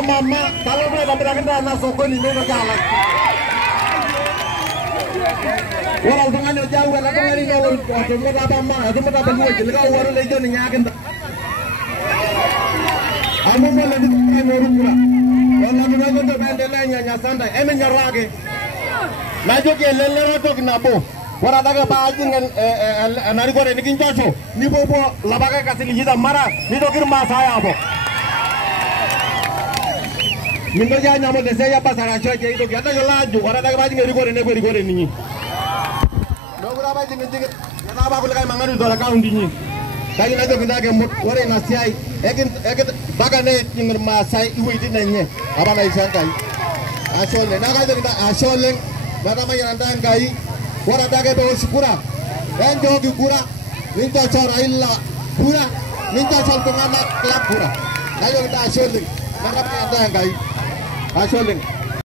Mama, kalau mereka berangkat na sokoni neno jalan. Walau dengan jauh, kalau dengan ini kalau cuma apa mah, cuma apa dua, jadi kau baru lejo ni nyakin. Amu mau lagi main orang pula. Kalau kita untuk pendelnya nyasantai, nyar lagi. Maju ke lelera tu kenapa? Orang tak apa aja dengan nari korek ni kincaso, ni bobo labakai kasih lihat marah, ni tu kira masaya apa? Minta jangan nyamuk desa ya pas arah cuaca itu kita kalau laju orang tak apa aja ngeri korek ni. Dua berapa aja ngejek, kita apa boleh kayak mangan itu orang kau undingnya. Kaji nanti kita ke mut korek nasiai, bagan ni ingin masai ibu itu nanya, apa lagi sangkai? Asoleng, nak kaji kita asoleng, nada macam nanti kai. Orang tak ada pura, dan jogi pura, minta cara illa pura, minta soal pengamat kelab pura. Lalu kita asyoleng, mana pun ada yang kai, asyoleng.